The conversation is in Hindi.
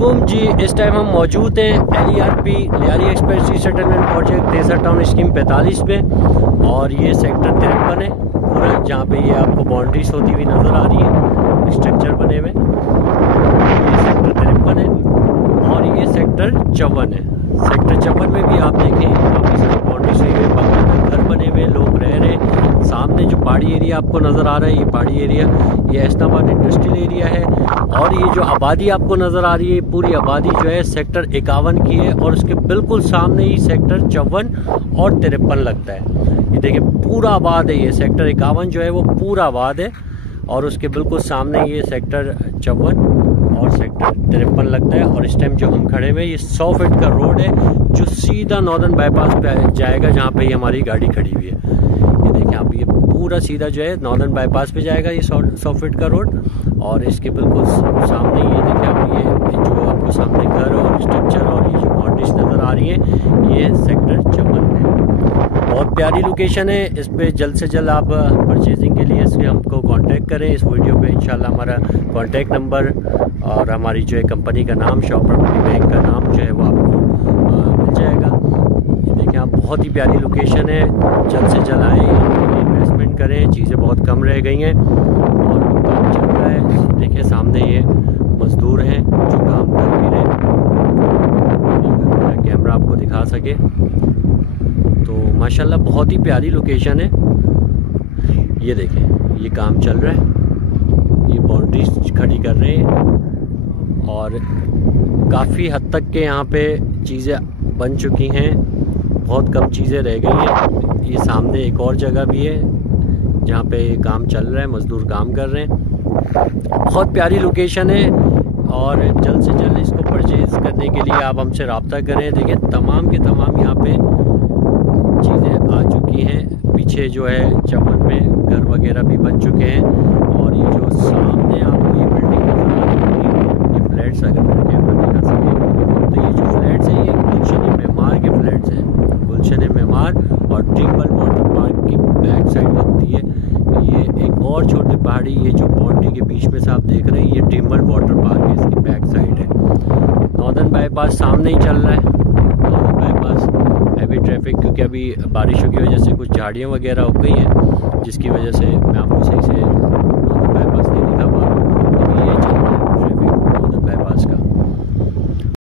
अस्सलामुअलैकुम जी। इस टाइम हम मौजूद हैं LERP Lyari express resettlement project तेसर टाउन स्कीम 45 पे, और ये सेक्टर 53 है पूरा, जहाँ पे ये आपको बाउंड्रीज होती हुई नज़र आ रही है, स्ट्रक्चर बने हुए। ये सेक्टर 53 है और ये सेक्टर 54 है। सेक्टर 54 में भी आप देखें काफ़ी सारी बाउंड्रीज हुई है, घर बने हुए, लोग रह रहे हैं। सामने जो पहाड़ी एरिया आपको नज़र आ रहा है, ये पहाड़ी एरिया, ये ऐस्नाबाद इंडस्ट्रियल एरिया है। और ये जो आबादी आपको नज़र आ रही है, पूरी आबादी जो है सेक्टर 51 की है, और उसके बिल्कुल सामने ही सेक्टर 54 और 53 लगता है। ये देखिए पूरा आबाद है, ये सेक्टर 51 जो है वो पूरा आबाद है, और उसके बिल्कुल सामने ये सेक्टर 54 और सेक्टर 53 लगता है। और इस टाइम जो हम खड़े हुए, ये 100 फीट का रोड है जो सीधा नॉर्दर्न बाईपास पे जाएगा, जहाँ पे हमारी गाड़ी खड़ी हुई है। ये देखिए आप, ये पूरा सीधा जो है नॉर्दर्न बाईपास पे जाएगा, ये 100 फीट का रोड। और इसके बिल्कुल सामने ये देखिए आप, ये जो आपको सामने घर और स्ट्रक्चर और ये जो बाउंड्रीज नज़र आ रही है, ये सेक्टर 54 में। बहुत प्यारी लोकेशन है। इस पे जल्द से जल्द आप परचेजिंग के लिए इसलिए हमको कांटेक्ट करें। इस वीडियो पे इंशाल्लाह हमारा कांटेक्ट नंबर और हमारी जो है कंपनी का नाम, शॉप प्रॉपर्टी बैंक का नाम जो है वो आपको मिल जाएगा। ये देखें आप, बहुत ही प्यारी लोकेशन है। जल्द से जल्द आएँ, इन्वेस्टमेंट करें, चीज़ें बहुत कम रह गई हैं और काम चल रहा है। देखिए सामने ये मज़दूर हैं जो काम कर भी रहे हैं, अगर कैमरा आपको दिखा सके तो माशाल्लाह बहुत ही प्यारी लोकेशन है। ये देखें, ये काम चल रहा है, ये बाउंड्रीज खड़ी कर रहे हैं और काफ़ी हद तक के यहाँ पे चीज़ें बन चुकी हैं, बहुत कम चीज़ें रह गई हैं। ये सामने एक और जगह भी है जहाँ पे काम चल रहा है, मज़दूर काम कर रहे हैं। बहुत प्यारी लोकेशन है और जल्द से जल्द इसको परचेज़ करने के लिए आप हमसे रब्ता करें। देखिए तमाम के तमाम यहाँ पे चीज़ें आ चुकी हैं। पीछे जो है 54 में घर वगैरह भी बन चुके हैं, और ये जो सामने आपको ये बिल्डिंग नज़र आ रही है, ये फ्लैट्स, अगर मेरा कैमरा दिखा सके तो ये जो फ्लैट्स हैं ये गुलशन मेमार के फ्लैट्स हैं। गुलशन मेमार और ड्रीमवर्ल्ड वाटर पार्क की बैक साइड लगती है। ये एक और छोटी पहाड़ी, ये जो बाउंड्री के बीच में से आप देख रहे हैं, ये ड्रीमवर्ल्ड वाटर पार्क है, इसकी बैक साइड है। नॉर्दर्न बाईपास सामने ही चल रहा है। नॉर्दर्न बाईपास हैवी ट्रैफिक, क्योंकि अभी बारिशों की वजह से कुछ झाड़ियाँ वगैरह हो गई हैं, जिसकी वजह से मैं आपको सही से